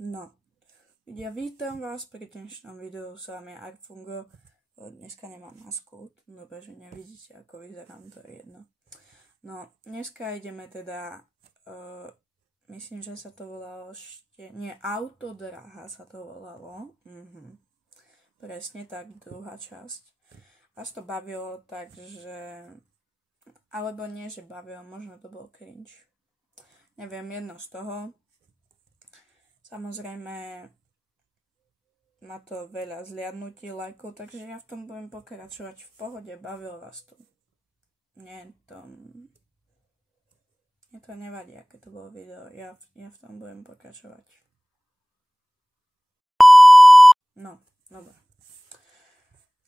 No, ja vítam vás pri dnešnom videu, s vami je Arfungo. Dneska nemám masku, dobre, že nevidíte, ako vyzerám, to je jedno. No, dneska ideme teda, myslím, že sa to volalo Autodráha sa to volalo. Presne tak, druhá časť. Vás to bavilo, takže, alebo nie, že bavilo, možno to bol cringe. Neviem, jedno z toho. Samozrejme, má to veľa zliadnutí, lajkov, takže ja v tom budem pokračovať v pohode, bavilo vás to. Mne to nevadí, aké to bolo video, ja v tom budem pokračovať. No, dobre.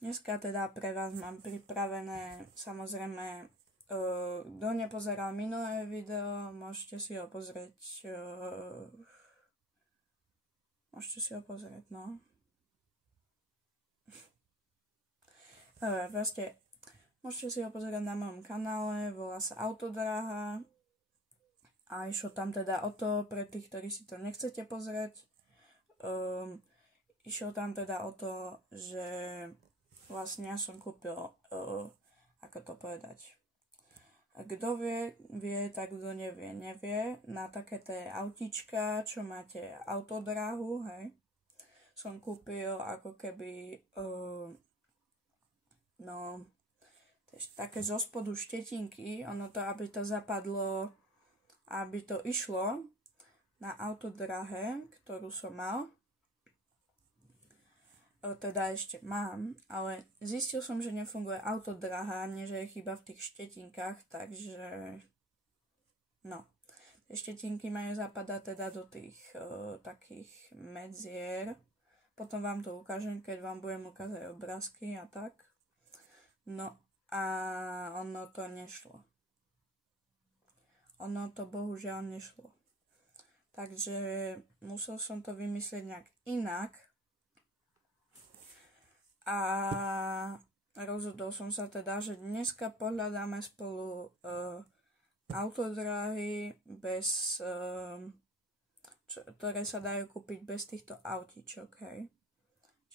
Dneska teda pre vás mám pripravené, samozrejme, kto nepozeral minulé video, môžete si ho pozrieť, no. Dobre, proste, môžete si ho pozrieť na mojom kanále, volá sa Autodráha a išlo tam teda o to, pre tých, ktorí si to nechcete pozrieť, išlo tam teda o to, že vlastne ja som kúpil, ako to povedať, kto vie, tak kto nevie, na také tie autíčka, čo máte autodráhu, hej, som kúpil ako keby, také zo spodu štetinky, ono to, aby to zapadlo, aby to išlo na autodráhe, ktorú som mal, teda ešte mám, ale zistil som, že nefunguje autodráha, nie že je chyba v tých štetinkách, takže no, tie štetinky majú zapadať teda do tých takých medzier, potom vám to ukážem, keď vám budem ukázať obrázky a tak, no a ono to nešlo, ono to bohužiaľ nešlo, takže musel som to vymyslieť nejak inak. A rozhodol som sa teda, že dneska pohľadáme spolu autodráhy, ktoré sa dajú kúpiť bez týchto autíčok, hej.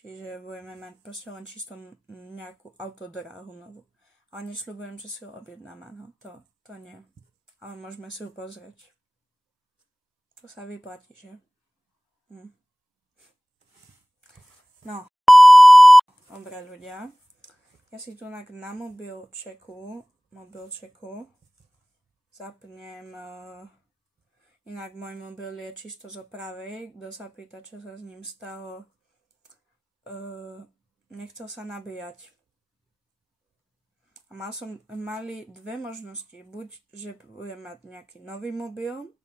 Čiže budeme mať proste len čisto nejakú autodráhu novú. Ale nesľubujem, že si ho objednám, áno, to nie. Ale môžeme si ho pozrieť. To sa vyplatí, že? No. Dobre ľudia, ja si tu na mobilčeku zapnem, inak môj mobil je čisto z opravy, kto sa pýta, čo sa s ním stalo, nechcel sa nabíjať. A mali dve možnosti, buď, že budem mať nejaký nový mobil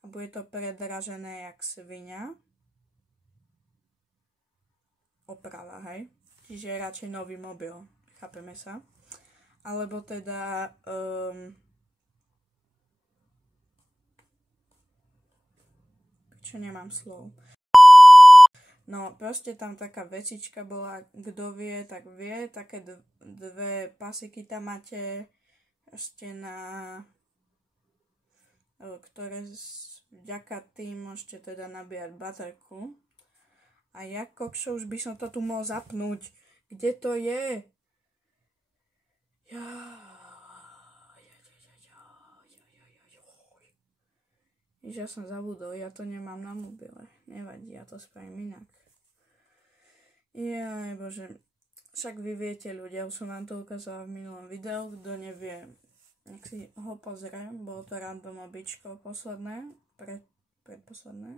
a bude to predražené jak svinia, oprava, hej. Čiže radšej nový mobil, chápeme sa. Alebo teda čo nemám slov. No, proste tam taká vecička bola, kto vie, tak vie, také dve pasiky tam máte, ešte ktoré vďaka tým môžete teda nabíjať baterku. A ja kokšo, už by som to tu mohol zapnúť. Kde to je? Ja som zabudol, ja to nemám na mobile. Nevadí, ja to spravím inak. Jaj, bože. Však vy viete, ľudia, už som vám to ukázala v minulom videu. Kto nevie, nech si ho pozrie. Bolo to random običko posledné. Predposledné.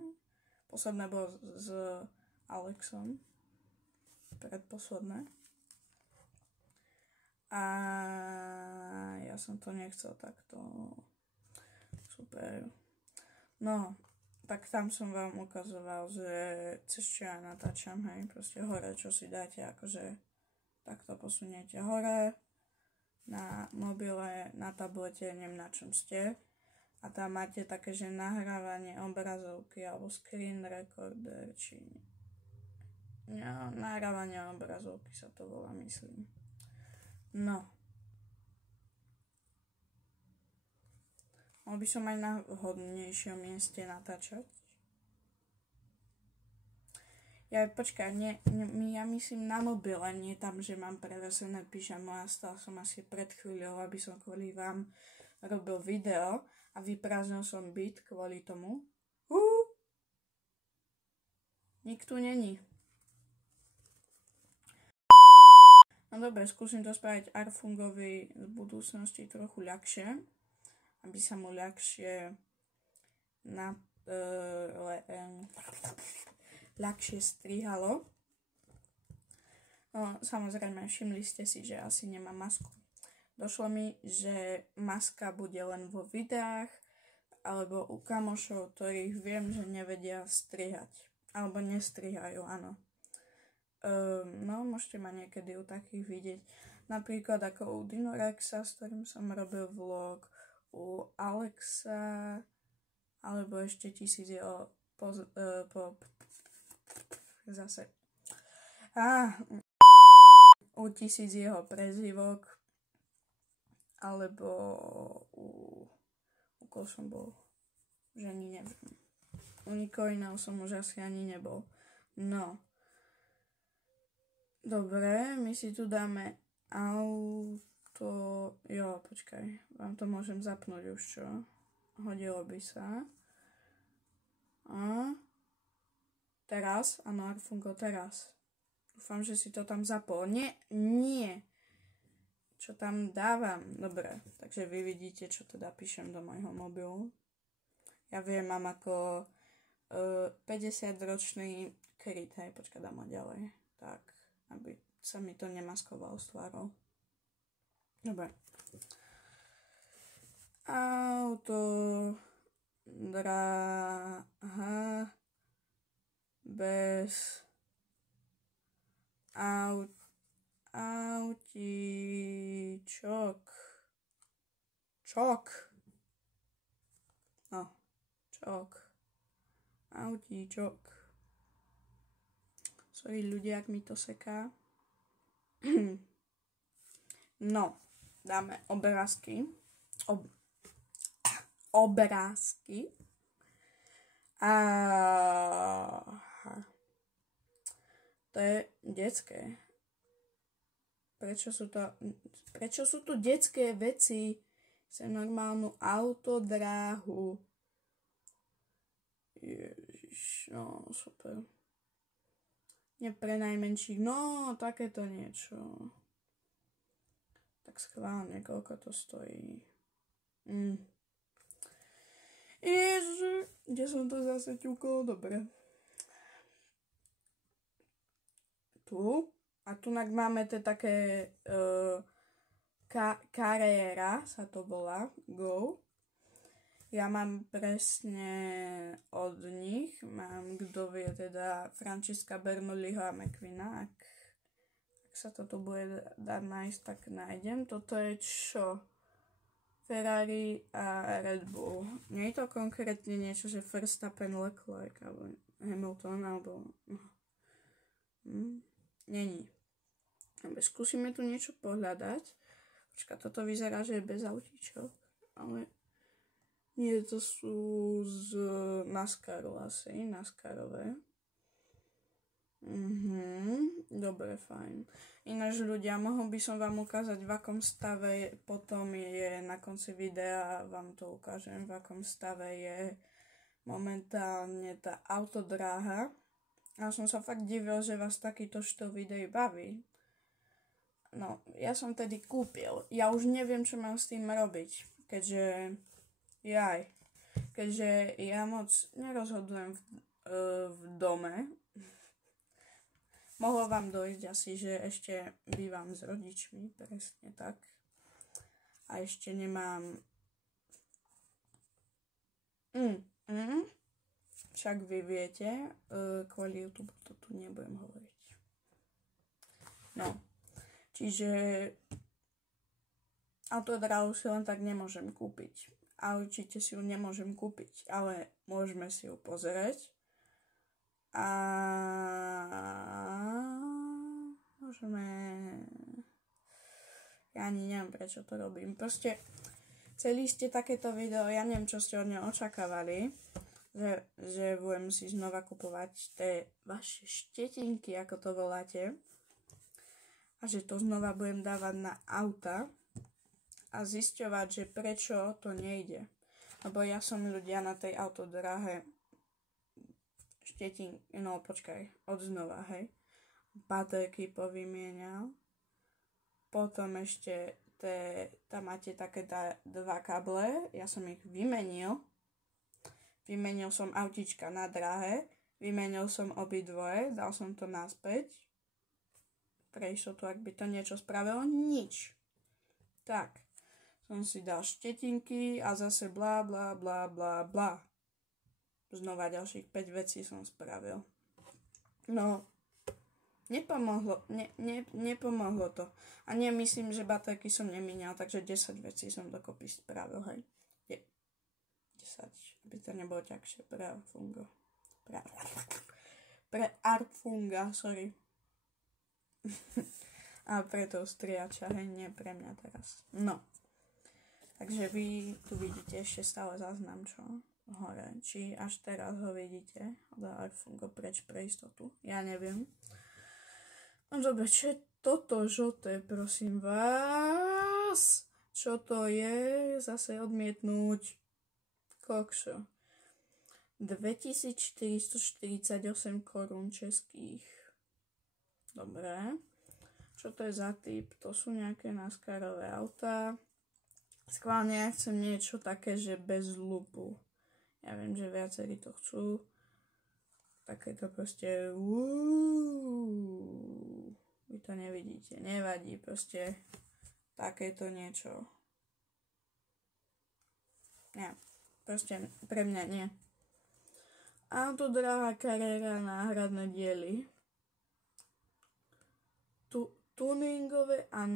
Posledné bolo s Alexom. Predposledné. A ja som to nechcel takto. Super. No, tak tam som vám ukazoval, že cez čo ja natáčam, hej, proste hore, čo si dáte, akože takto posuniete hore, na mobile, na tablete, neviem na čom ste. A tam máte také, že nahrávanie obrazovky, alebo screen recorder, či nahrávanie obrazovky sa to volá, myslím. No. Mohol by som aj na vhodnejšom mieste natáčať. Ja počkaj, ja myslím na mobile, nie tam, že mám prevesené pyžamo a stal som asi pred chvíľou, aby som kvôli vám robil video a vyprázdnil som byt kvôli tomu. Nikto není. No dobre, skúsim to spraviť Arfungovi z budúcnosti trochu ľahšie, aby sa mu ľahšie ľahšie strihalo. No, samozrejme, všimli ste si, že asi nemám masku. Došlo mi, že maska bude len vo videách alebo u kamošov, ktorých viem, že nevedia strihať. Alebo nestrihajú, áno. No, môžete ma niekedy u takých vidieť. Napríklad ako u Dinorexa, s ktorým som robil vlog, u Alexa, alebo ešte 1000 jeho zase. U 1000 jeho prezývok, alebo u koho som bol, že ani neviem. U nikoho iného som už asi ani nebol. No. Dobre, my si tu dáme auto. Jo, počkaj, vám to môžem zapnúť už, čo? Hodilo by sa. A teraz, áno, Arfungo, teraz. Dúfam, že si to tam zapol. Nie. Čo tam dávam? Dobre, takže vy vidíte, čo teda píšem do môjho mobilu. Ja viem, mám ako 50-ročný kryt, hej, počkaj, dám ho ďalej. Tak, aby sa mi to nemaskovalo s tvárou. Dobre. Auto, dráha, bez autíčok. Autíčok. Sorry ľudia, ak mi to seká. No, dáme obrázky. Obrázky. To je detské. Prečo sú tu detské veci? Chcem normálnu autodráhu. Ježiš, no super. Nie pre najmenších, no takéto niečo. Tak schválne, koľko to stojí. Ježiš, kde som to zase ťukol? Dobre. Tu. A tunak máme to také Carrera sa to volá, Go. Ja mám presne od nich, mám, kto vie, teda Francesca Bernoulliho a McQueena. Ak sa toto bude dať nájsť, tak nájdem. Toto je čo? Ferrari a Red Bull. Nie je to konkrétne niečo, že Verstappen, Leclerc, alebo Hamilton, alebo... Není. Skúsime tu niečo pohľadať. Počka, toto vyzerá, že je bez autíčok, ale... Nie, to sú z NASCARu asi, NASCARové. Dobre, fajn. Ináč ľudia, mohol by som vám ukázať, v akom stave potom je na konci videa, vám to ukážem, v akom stave je momentálne tá autodráha. A som sa fakt divil, že vás takýto štýl videí baví. No, ja som tedy kúpil. Ja už neviem, čo mám s tým robiť, keďže ja moc nerozhodujem v dome. Mohlo vám dojsť asi, že ešte bývam s rodičmi, presne tak. A ešte nemám... Však vy viete, kvôli YouTube to tu nebudem hovoriť. No, čiže autodráhu si len tak nemôžem kúpiť. A určite si ju nemôžem kúpiť, ale môžeme si ju pozrieť. A môžeme... Ja ani neviem, prečo to robím. Proste chceli ste takéto video, ja neviem, čo ste od neho očakávali. že budem si znova kupovať tie vaše štetinky, ako to voláte. A že to znova budem dávať na auta a zisťovať, že prečo to nejde. Lebo ja som ľudia na tej autodráhe odznova, hej. Baterky povymienial. Potom ešte tam máte také dva kable, ja som ich vymenil. Vymenil som autička na dráhe, vymenil som obidvoje, dal som to naspäť. Pre istotu, ak by to niečo spravilo, nič. Tak, som si dal štetinky a zase blá, blá, blá, blá, blá. Znova ďalších 5 vecí som spravil. No, nepomohlo to. A nemyslím, že baterky som nemíňal, takže 10 vecí som dokopy spravil, hej. 10, aby to nebolo ťažšie pre Arfunga, sorry. A pre toho striača, hej, nie pre mňa teraz. No. Takže vy tu vidíte ešte stále záznam, čo? Hore. Či až teraz ho vidíte? Ale Arfungo preč pre istotu. Ja neviem. No dobre, čo je toto žlté, prosím vás? Čo to je? Zase odmietnúť. Kokšo. 2448 korún českých. Dobre. Čo to je za typ? To sú nejaké NASCARové autá. Skválne ja chcem niečo také, že bez lupu. Ja viem, že viacerí to chcú. Takéto proste vy to nevidíte, nevadí, proste takéto niečo. Nie, proste pre mňa nie. Autodráha Carrera, náhradné diely. Tuningové a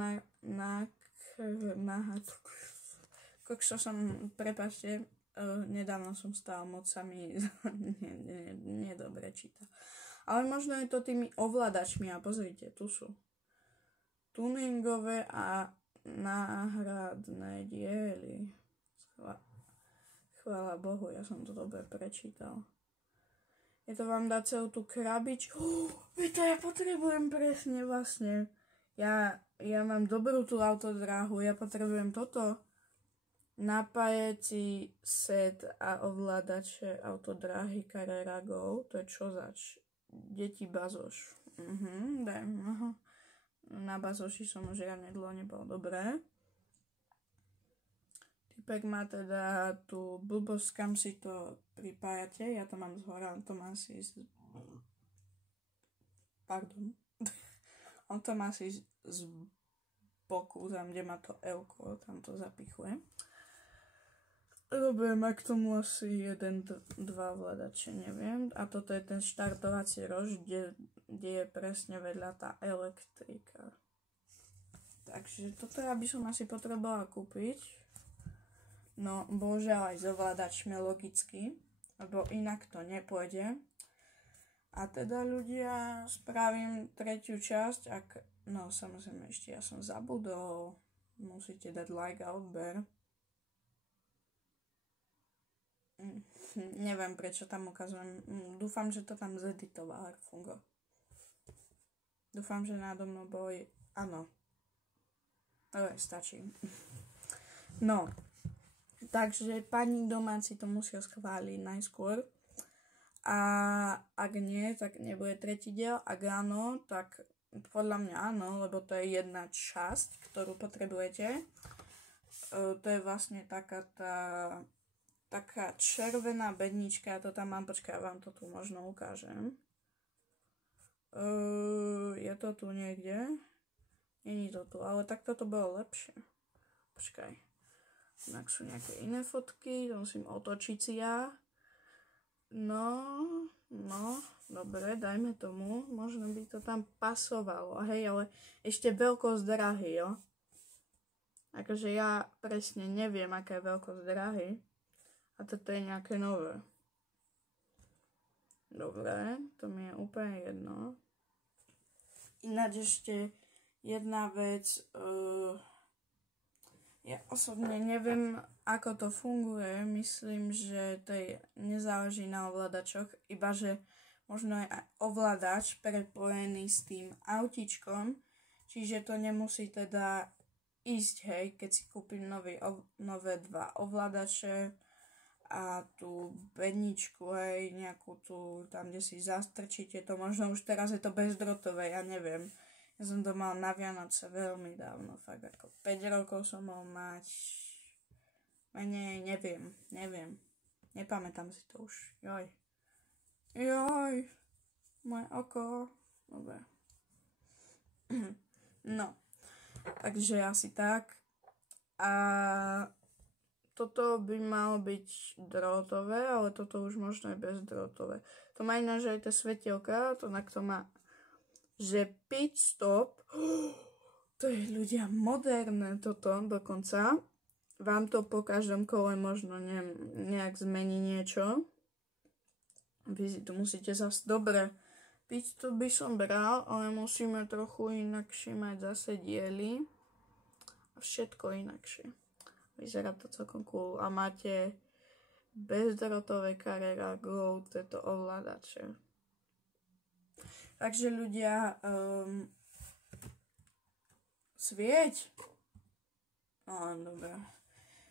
kokšo som, prepáčte, nedávno som stál, moc sa mi nedobre číta. Ale možno je to tými ovládačmi a pozrite, tu sú. Tuningové a náhradné diely. Chvála Bohu, ja som to dobre prečítal. Je to vám dá celú tú krabičku. To ja potrebujem presne vlastne. Ja mám dobrú tú autodráhu, ja potrebujem toto. Napájací set a ovládače autodráhy Carrera Go. To je čo zač? Deti bazoš. Na bazoši som už nedlho nebol. Dobré. Typek má teda tú blbosť, kam si to pripájate. Ja to mám zhora, on to má si on to má si z boku, tam kde má to L-ko, tam to zapichuje. Dobre, má k tomu asi 1-2 ovládače, neviem. A toto je ten štartovací rož, kde je presne vedľa tá elektrika. Takže toto ja by som asi potrebovala kúpiť. No, bohužiaľ aj s ovládačmi logicky, lebo inak to nepôjde. A teda ľudia, spravím tretiu časť, no samozrejme ešte ja som zabudol, musíte dať like a odber. Neviem, prečo tam ukazujem. Dúfam, že to tam zeditoval Arfungo. Dúfam, že nádo mnou bolo... Áno. Ale stačí. No. Takže pani domáci to musia schváliť najskôr. A ak nie, tak nebude tretí diel. Ak áno, tak podľa mňa áno, lebo to je jedna časť, ktorú potrebujete. To je vlastne taká červená bednička, ja to tam mám, počkaj, vám to tu možno ukážem. Je to tu niekde? Není to tu, ale takto to bolo lepšie. Počkaj. Inak sú nejaké iné fotky, to musím otočiť si ja. No, dobre, dajme tomu, možno by to tam pasovalo, hej, ale ešte veľkosť dráhy, jo. Akože ja presne neviem, aká je veľkosť dráhy. A toto je nejaké nové. Dobre, to mi je úplne jedno. Ináč ešte jedna vec. Ja osobne neviem, ako to funguje. Myslím, že to nezáleží na ovládačoch, iba že možno je aj ovládač prepojený s tým autičkom, čiže to nemusí teda ísť, hej, keď si kúpim nové dva ovládače a tú bedničku, hej, nejakú tú, tam, kde si zastrčíte to, možno už teraz je to bezdrotové, ja neviem. Ja som to mal na Vianoce veľmi dávno, fakt ako 5 rokov som mal mať, menej, neviem, nepamätám si to už, joj, moje oko, dobre. No, takže asi tak. A toto by malo byť drôtové, ale toto už možno je bezdrôtové. To má ináč aj tie svetielka, to má, že pit stop, to je ľudia moderné toto dokonca. Vám to po každom kole možno nejak zmení niečo. Vy si tu musíte zase dobre. Pit stop by som bral, ale musíme trochu inakšie mať zase diely. A všetko inakšie. Vyzerá to celkom cool. A máte bezdrotové Carrera Go, tieto ovládače. Takže ľudia, svieť. No, dobre.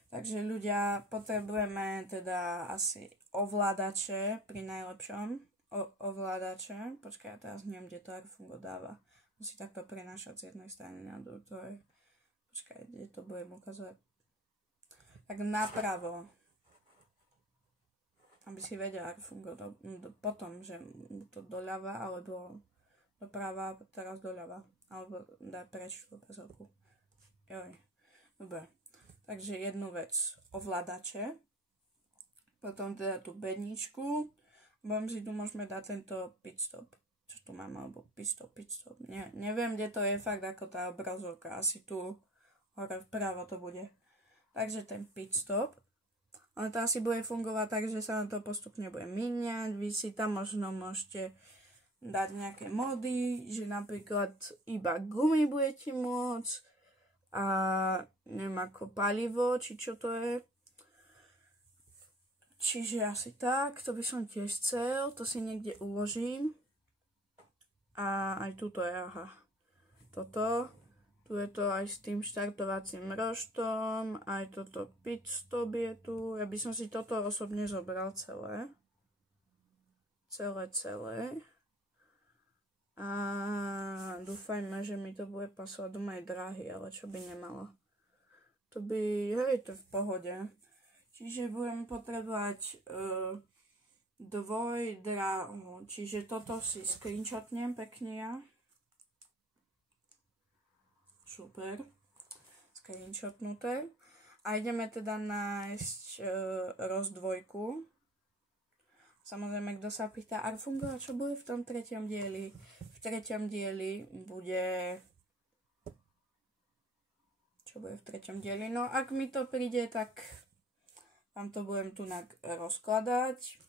Takže ľudia, potrebujeme teda asi ovládače pri najlepšom. Ovládače. Počkaj, ja teraz neviem, kde to Arfungo dáva. Musí takto prenášať z jednej strany na druhú. Počkaj, kde to budem ukazovať. Tak napravo. Aby si vedel, ako funguje potom, že to doľava, alebo doprava, teraz doľava. Alebo daj preč tú bezovku. Joj. Dobre. Takže jednu vec. Ovládače. Potom teda tú bedničku. Budem si tu môžeme dať tento pit stop. Čo tu mám? Alebo pit stop. Neviem, kde to je fakt ako tá obrazovka. Asi tu hore vpravo to bude. Takže ten pit stop. Ale to asi bude fungovať tak, že sa na to postupne bude míňať. Vy si tam možno môžete dať nejaké mody, že napríklad iba gumy budete môcť a neviem ako palivo, či čo to je. Čiže asi tak, to by som tiež chcel, to si niekde uložím. A aj tuto je, aha. Toto. Tu je to aj s tým štartovacím roštom, aj toto pit stop je tu. Ja by som si toto osobne zobral celé. Celé. A dúfajme, že mi to bude pasovať do mojej dráhy, ale čo by nemalo. To je v pohode. Čiže budem potrebovať dvojdráhu. Čiže toto si screenshotnem pekne ja. Super. Screenshotnuté. A ideme teda nájsť rozdvojku. Samozrejme, kto sa pýta, Arfungo, a čo bude v tom treťom dieli? V treťom dieli bude... Čo bude v treťom dieli? No, ak mi to príde, tak vám to budem tu rozkladať,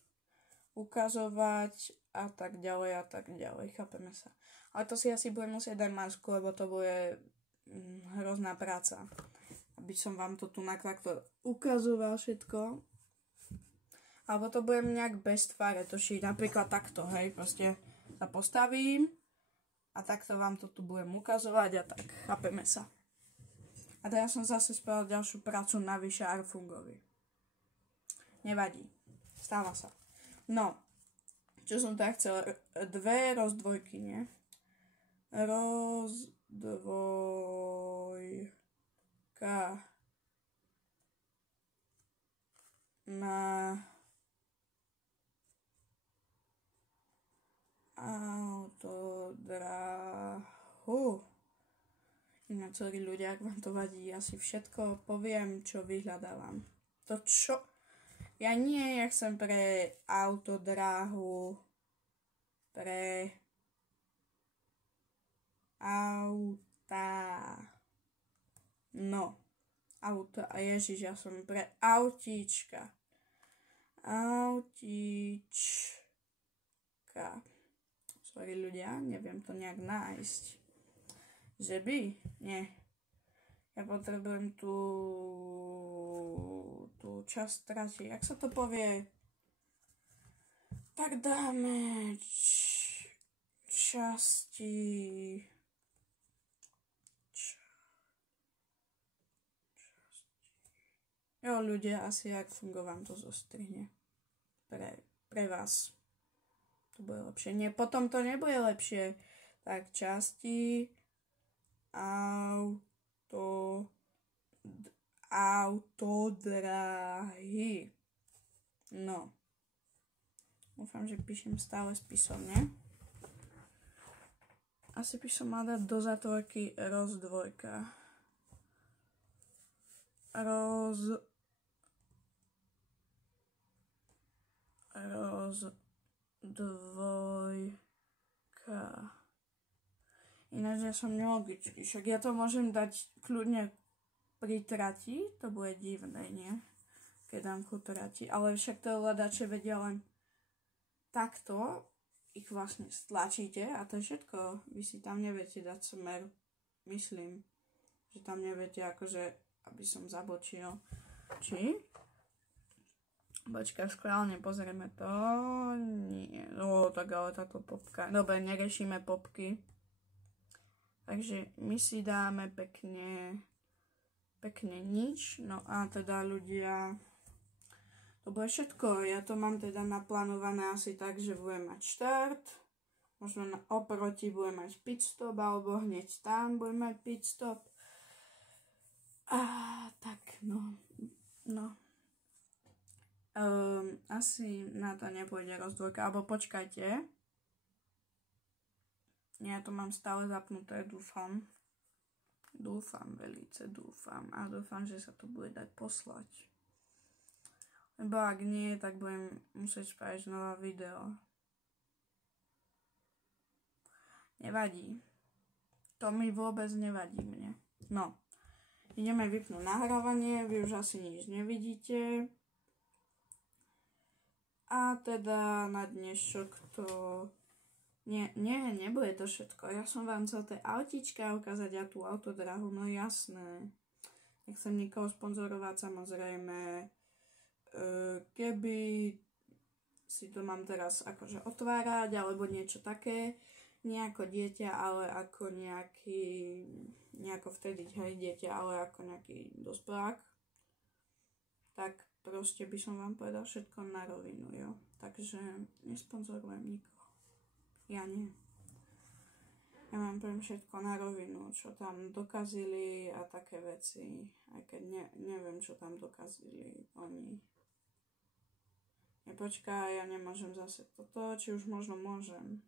ukazovať a tak ďalej. Chápeme sa. Ale to si asi budem musieť dať masku, lebo to bude hrozná práca. Aby som vám to tu takto ukazoval všetko. Alebo to budem nejak bez tváre točiť. Napríklad takto, hej. Proste sa postavím a takto vám to tu budem ukazovať a tak. Chápeme sa. A teraz som zase spravil ďalšiu prácu navyše Arfungovi. Nevadí. Stáva sa. No. Čo som tak chcel? Dve rozdvojky, nie? Rozdvojka na autodráhu. Ináč, sorry ľudia, ak vám to vadí, asi všetko poviem, čo vyhľadávam. To čo? Ja chcem pre autodráhu, pre auta. No. Auta. A ježiš, ja som pre autíčka. Autíčka. Sorry ľudia, neviem to nejak nájsť. Že by? Nie. Ja potrebujem tú časť trati. Jak sa to povie? Tak dáme časti... Jo, ľudia, asi jak fungovám to zostrihne. Pre vás. To bude lepšie. Nie, potom to nebude lepšie. Tak časti autodráhy. No. Dúfam, že píšem stále spisovne. Asi by som mala dať do zatvorky rozdvojka. Rozdvojka. Ináč ja som nelogický, však ja to môžem dať kľudne pri trati, to bude divné, nie? Keď dám ku trati, ale však to hľadače vedia len takto, ich vlastne stlačíte a to je všetko. Vy si tam neviete dať smer, myslím, že tam neviete akože, aby som zabočil. Či? Počkaj, schválne pozrieme to. Nie. No, tak ale táto popka. Dobre, neriešime popky. Takže my si dáme pekne nič. No a teda ľudia, to bude všetko. Ja to mám teda naplánované asi tak, že budem mať štart. Možno oproti budem mať pitstop, alebo hneď tam budem mať pitstop. A tak, no. Asi na to nepôjde rozdvojka, alebo počkajte. Ja to mám stále zapnuté, dúfam. Velice dúfam. A dúfam, že sa to bude dať poslať. Lebo ak nie, tak budem musieť spraviť nová video. Nevadí. To mi vôbec nevadí mne. No. Ideme vypnúť nahrávanie, vy už asi nič nevidíte. A teda na dnešok to... nebude to všetko. Ja som vám chcel tie autička ukázať a tú autodráhu, no jasné. Nechcem nikoho sponzorovať, samozrejme. Keby si to mám teraz akože otvárať, alebo niečo také, nie ako dieťa, ale ako nejako vtedy, hej, dieťa, ale ako nejaký dospelák, tak proste by som vám povedal všetko na rovinu, jo. Takže nesponzorujem nikoho. Ja nie. Ja vám poviem všetko na rovinu, čo tam dokazili a také veci, aj keď neviem, čo tam dokazili oni. Počkaj, ja nemôžem zase toto, či už možno môžem.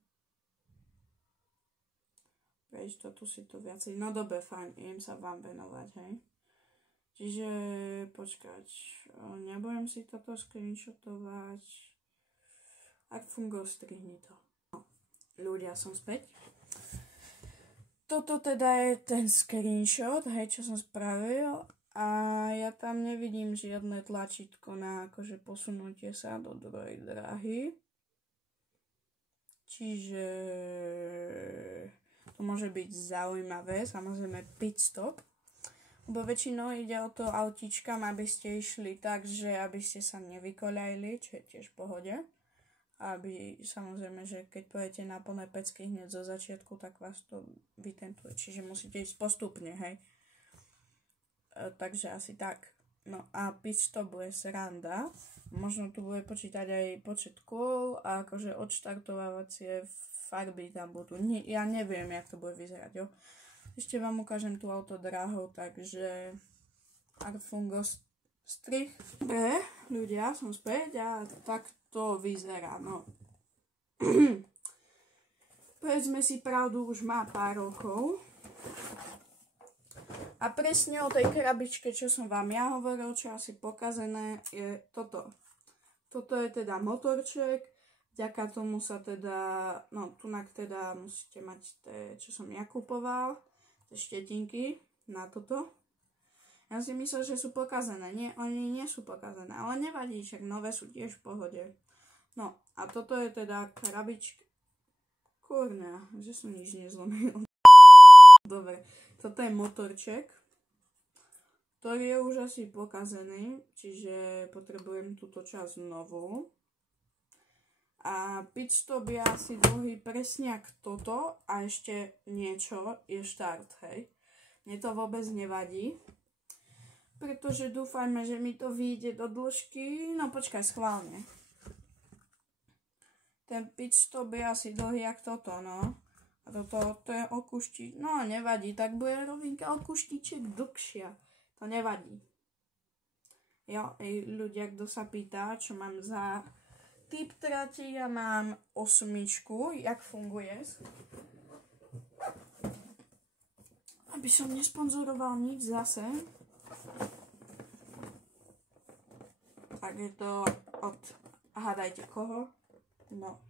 Pre istotu si to viacej. No dobre, fajn, idem sa vám venovať, hej. Čiže, počkať, nebudem si toto screenshotovať. Ak funguje, strihni to. No, ľudia, som späť. Toto teda je ten screenshot, hej, čo som spravil. A ja tam nevidím žiadne tlačítko na akože posunutie sa do druhej dráhy. Čiže... to môže byť zaujímavé, samozrejme pit stop, lebo väčšinou ide o to autíčkam, aby ste išli tak, že aby ste sa nevykoľajili, čo je tiež v pohode, aby samozrejme, že keď pôjdete na plné pecky hneď zo začiatku, tak vás to vytentuje, čiže musíte ísť postupne, hej. Takže asi tak. No a pit stop bude sranda, možno tu bude počítať aj počet kôl a akože odštartovávacie farby tam budú. Ja neviem, jak to bude vyzerať, jo. Ešte vám ukážem tú autodráhu, takže ak funguje strih. Dobre, ľudia, som späť a tak to vyzerá, no. Povedzme si pravdu, už má pár rokov. A presne o tej krabičke, čo som vám ja hovoril, čo asi pokazené, je toto. Toto je teda motorček. Vďaka tomu sa teda, no tunak teda musíte mať tie, čo som ja kupoval, tie štetinky na toto. Ja si myslel, že sú pokazené. Nie, oni nie sú pokazené, ale nevadí, však nové sú tiež v pohode. No a toto je teda krabička. Kurňa, že som nič nezlomil. Dobre, toto je motorček. ktorý je už asi pokazený, čiže potrebujem túto časť novú. A pitstop je asi dlhý presne ako toto a ešte niečo je štart, hej. Mne to vôbec nevadí, pretože dúfajme, že mi to vyjde do dĺžky. No počkaj, schválne. Ten pitstop je asi dlhý ako toto, no. A toto je o kuštíček, no nevadí, tak bude rovinka o kuštíček dlhšia. To nevadí. Jo, ľudia, kto sa pýta, čo mám za typ trati, ja mám 8, jak funguje. Aby som nesponzoroval nič zase. Tak je to od, hádajte koho. No.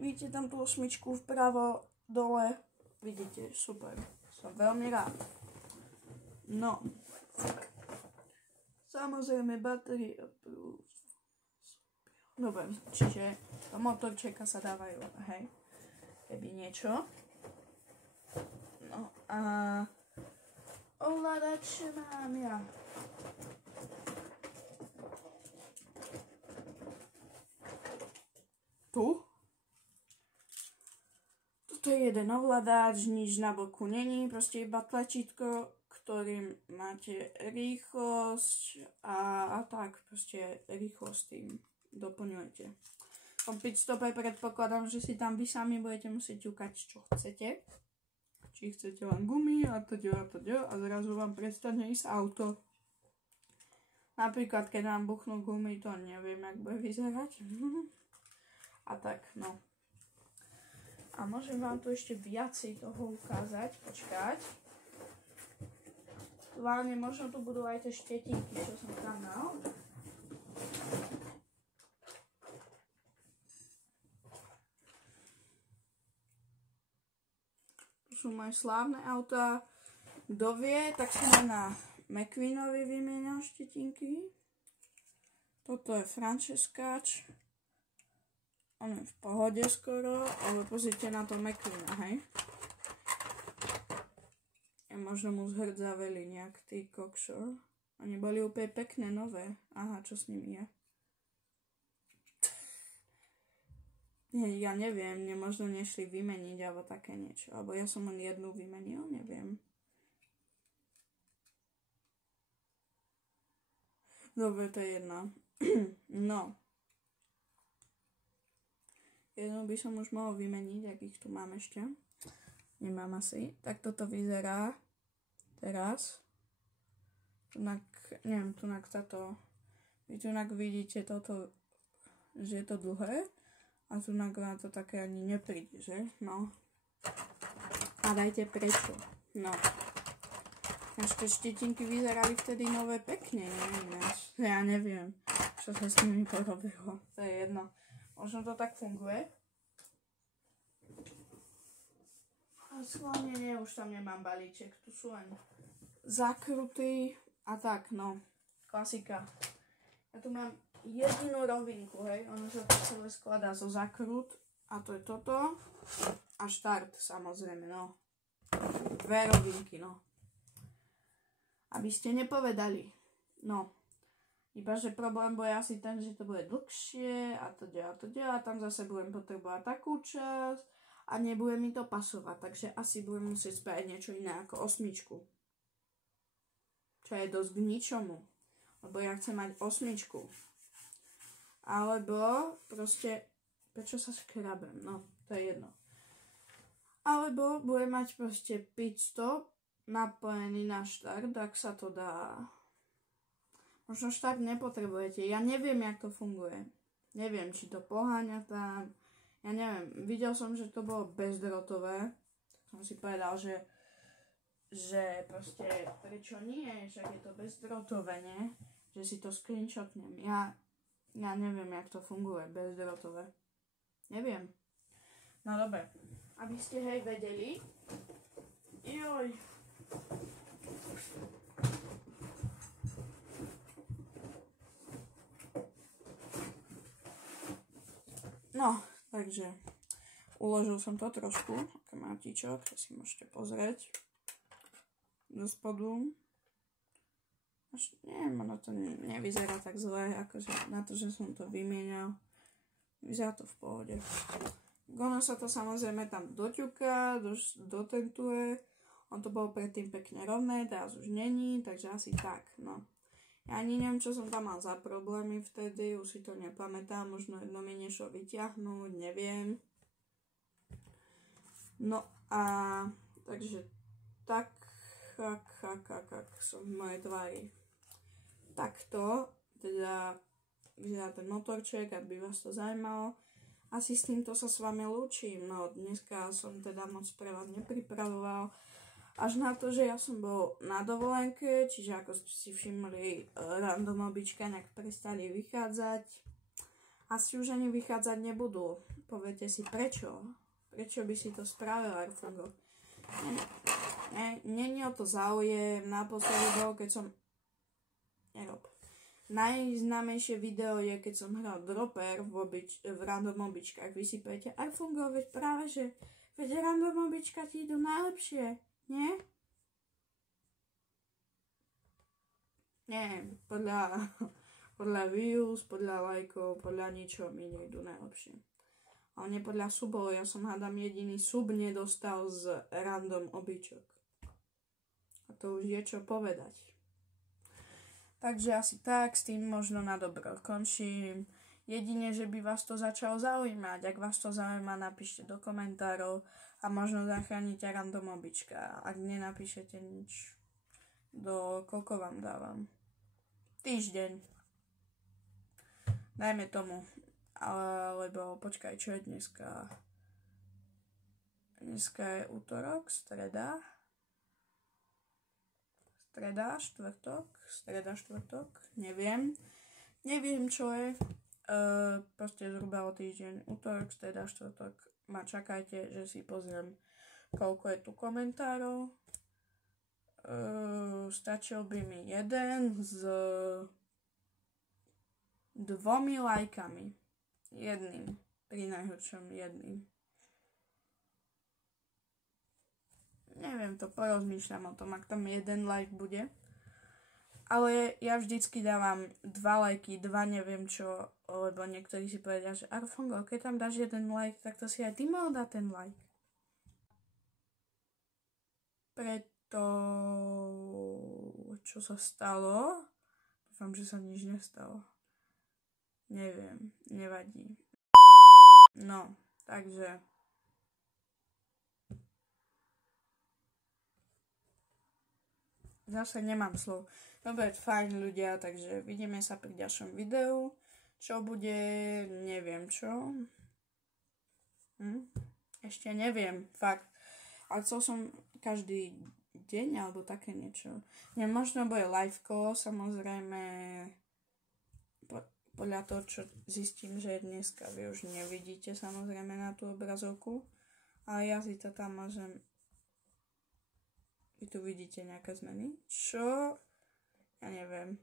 Vidíte tam tú 8 vpravo, dole. Vidíte, super. Som veľmi rád. No. Samozrejme, batérie. Dobre, čiže do motorčeka sa dávajú, hej, keby niečo. No a ovládač mám ja. Tu. Toto je jeden ovládač, nič na boku není, proste iba tlačítko, ktorým máte rýchlosť a tak, proste rýchlosť tým doplňujete. V tom pitstope predpokladám, že si tam vy sami budete musieť ťukať, čo chcete. Či chcete len gumy a zrazu vám prestane ísť auto. Napríklad, keď nám buchnú gumy, to neviem, jak bude vyzerať. A tak, no. A môžem vám tu ešte viacej toho ukázať, počkať. Hlavne možno tu budú aj tie štetinky, čo som tam mal. Tu sú moje slávne autá. Kto vie, tak som aj na McQueenovi vymienial štetinky. Toto je Franceskáč. On je v pohode skoro, ale pozrite na to McQueena, hej. Možno mu zhrdzaveli nejak tí kokšor. Oni boli úplne pekné, nové. Aha, čo s nimi je? Ja neviem, mne možno nešli vymeniť, alebo také niečo. Alebo ja som len jednu vymenil, neviem. Dobre, to je jedno. No. Jednu by som už mohol vymeniť, ak ich tu mám ešte. Nemám asi. Tak toto vyzerá teraz. Tunak, neviem, tunak táto. Vy tunak vidíte toto, že je to dlhé. A tunak na to také ani nepríde, že? No. A dajte prečo. No. Až tie štetinky vyzerali vtedy nové pekne, neviem. Ja neviem, čo sa s nimi porobilo. To je jedno. Možno to tak funguje. A schválne nie, už tam nemám balíček, tu sú len zakrutý a tak, no, klasika. Ja tu mám jedinú rovinku, hej, ono sa to celé skladá zo zakrut a to je toto a štart, samozrejme, no. Dve rovinky, no. Aby ste nepovedali, no. Iba, že problém bude asi ten, že to bude dlhšie a tam zase budem potrebovať takú časť. A nebude mi to pasovať, takže asi budem musieť spraviť niečo iné ako 8. Čo je dosť k ničomu. Lebo ja chcem mať 8. Alebo proste, prečo sa škrabem? No, to je jedno. Alebo budem mať proste pitstop napojený na štart, ak sa to dá. Možno štart nepotrebujete. Ja neviem, jak to funguje. Neviem, či to poháňa tam. Ja neviem, videl som, že to bolo bezdrotové, tak som si povedal, že proste prečo nie, však je to bezdrotové, nie? Že si to screenshotnem. Ja neviem, jak to funguje, bezdrotové. Neviem. No dobre, aby ste hej vedeli. Joj. No. Takže uložil som to trošku, ako mátičok, to si môžete pozrieť do spodu. Neviem, ono to nevyzerá tak zle, akože na to, že som to vymienial. Vyzerá to v pohode. Ono sa to samozrejme tam doťuká, dotentuje. On to bolo predtým pekne rovné, teraz už není, takže asi tak, no. Ja ani neviem, čo som tam mal za problémy vtedy, už si to nepamätám, možno jedno mi nešlo vyťahnuť, neviem. No a takže tak som v mojej tvári. Takto, teda vyzerá ten motorček, aby vás to zaujímalo. Asi s týmto sa s vami lúčim, no dneska som teda moc pre vás nepripravoval. Až na to, že ja som bol na dovolenke, čiže ako ste si všimli, random obička nejak prestali vychádzať. Asi už ani vychádzať nebudú. Poviete si prečo? Prečo by si to spravil, Arfungo? Není o to záujem, naposledy bol, keď som... Nerob. Najznámejšie video je, keď som hral Dropper v random običkách. Vy si poviete, Arfungo, veď práve, že veď random obička ti idú najlepšie, nie? Nie, podľa views, podľa lajkov, podľa ničoho mi nejdú najlepšie. Ale nie podľa subov, ja som hádam jediný sub nedostal z random običok. A to už je čo povedať. Takže asi tak, s tým možno na dobro končím. Jedine, že by vás to začalo zaujímať. Ak vás to zaujíma, napíšte do komentárov a možno zachránite random obička. Ak nenapíšete nič, koľko vám dávam? Týždeň. Dajme tomu. Lebo počkaj, čo je dneska? Dneska je útorok, streda, štvrtok, neviem, čo je, proste zhruba o týždeň, útorok, streda, štvrtok, ma čakajte, že si pozriem, koľko je tu komentárov, stačil by mi jeden s 2 lajkami, jedným, pri najhoršom jedným. Neviem, to porozmýšľam o tom, ak tam jeden like bude. Ale ja vždycky dávam 2 lajky, 2 neviem čo, lebo niektorí si povedia, že Arfungo, keď tam dáš jeden like, tak to si aj ty mal dať ten like. Preto, čo sa stalo? Dúfam, že sa nič nestalo. Neviem, nevadí. No, takže... Zase nemám slov. Dobre, fajn ľudia, takže vidíme sa pri ďalšom videu. Čo bude, neviem čo. Ešte neviem, fakt. Ale chcel som každý deň, alebo také niečo. Možno bude liveko, samozrejme, podľa toho, čo zistím, že dneska vy už nevidíte samozrejme na tú obrazovku. Ale ja si to tam môžem... Vy tu vidíte nejaké zmeny? Čo? Ja neviem.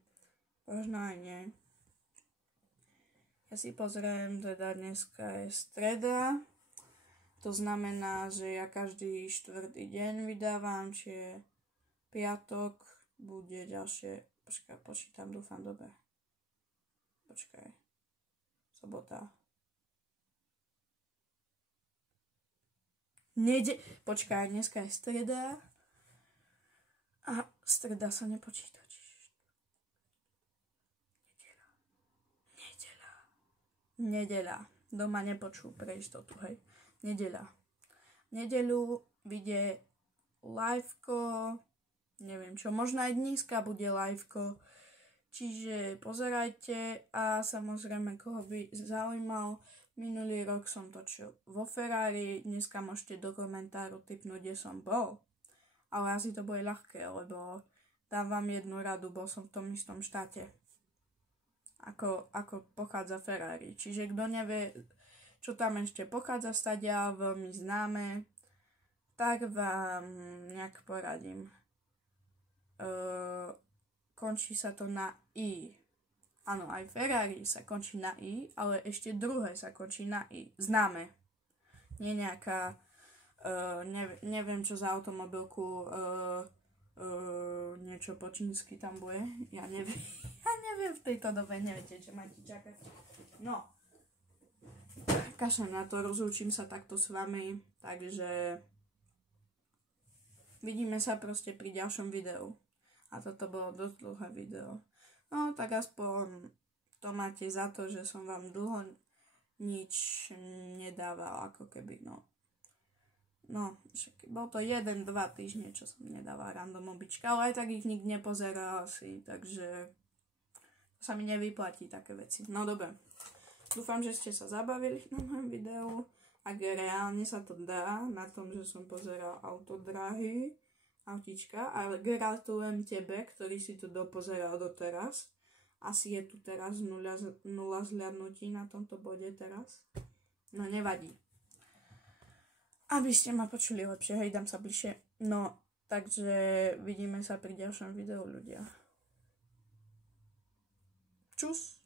Možno aj nie. Ja si pozriem, teda dneska je streda. To znamená, že ja každý štvrtý deň vydávam, čiže piatok bude ďalšie... Počkaj, počítam, dúfam, dobre. Počkaj. Sobota. Počkaj, dneska je streda. A streda sa nepočíta. Nedeľa. Doma nepočú pre istotu, hej. Nedeľa. Nedeľu vyjde liveko, neviem čo, možno aj dneska bude liveko, čiže pozerajte a samozrejme, koho by zaujímal, minulý rok som točil vo Ferrari, dneska môžete do komentáru tipnúť, kde som bol. Ale asi to bude ľahké, lebo dám vám jednu radu, bol som v tom istom štáte, ako pochádza Ferrari. Čiže kto nevie, čo tam ešte pochádza stadia, veľmi známe, tak vám nejak poradím. Končí sa to na I. Áno, aj Ferrari sa končí na I, ale ešte druhé sa končí na I. Známe. Nie nejaká... neviem čo za automobilku niečo po čínsky tam bude. Ja neviem, ja neviem v tejto dobe, neviete, čo máte čakať. No, kašľam na to, rozlúčim sa takto s vami, takže vidíme sa proste pri ďalšom videu. A toto bolo dosť dlhé video. No, tak aspoň to máte za to, že som vám dlho nič nedával, ako keby, no. No, bol to 1-2 týždne, čo som nedával random obička, ale aj tak ich nikto nepozeral asi, takže sa mi nevyplatí také veci. No dobre, dúfam, že ste sa zabavili na mojom videu, ak reálne sa to dá, na tom, že som pozeral autodráhy, autička, ale gratulujem tebe, ktorý si to dopozeral doteraz. Asi je tu teraz 0 zhľadnutí na tomto bode teraz. No nevadí. Aby ste ma počuli lepšie, hej, dám sa bližšie. No, takže vidíme sa pri ďalšom videu, ľudia. Čus!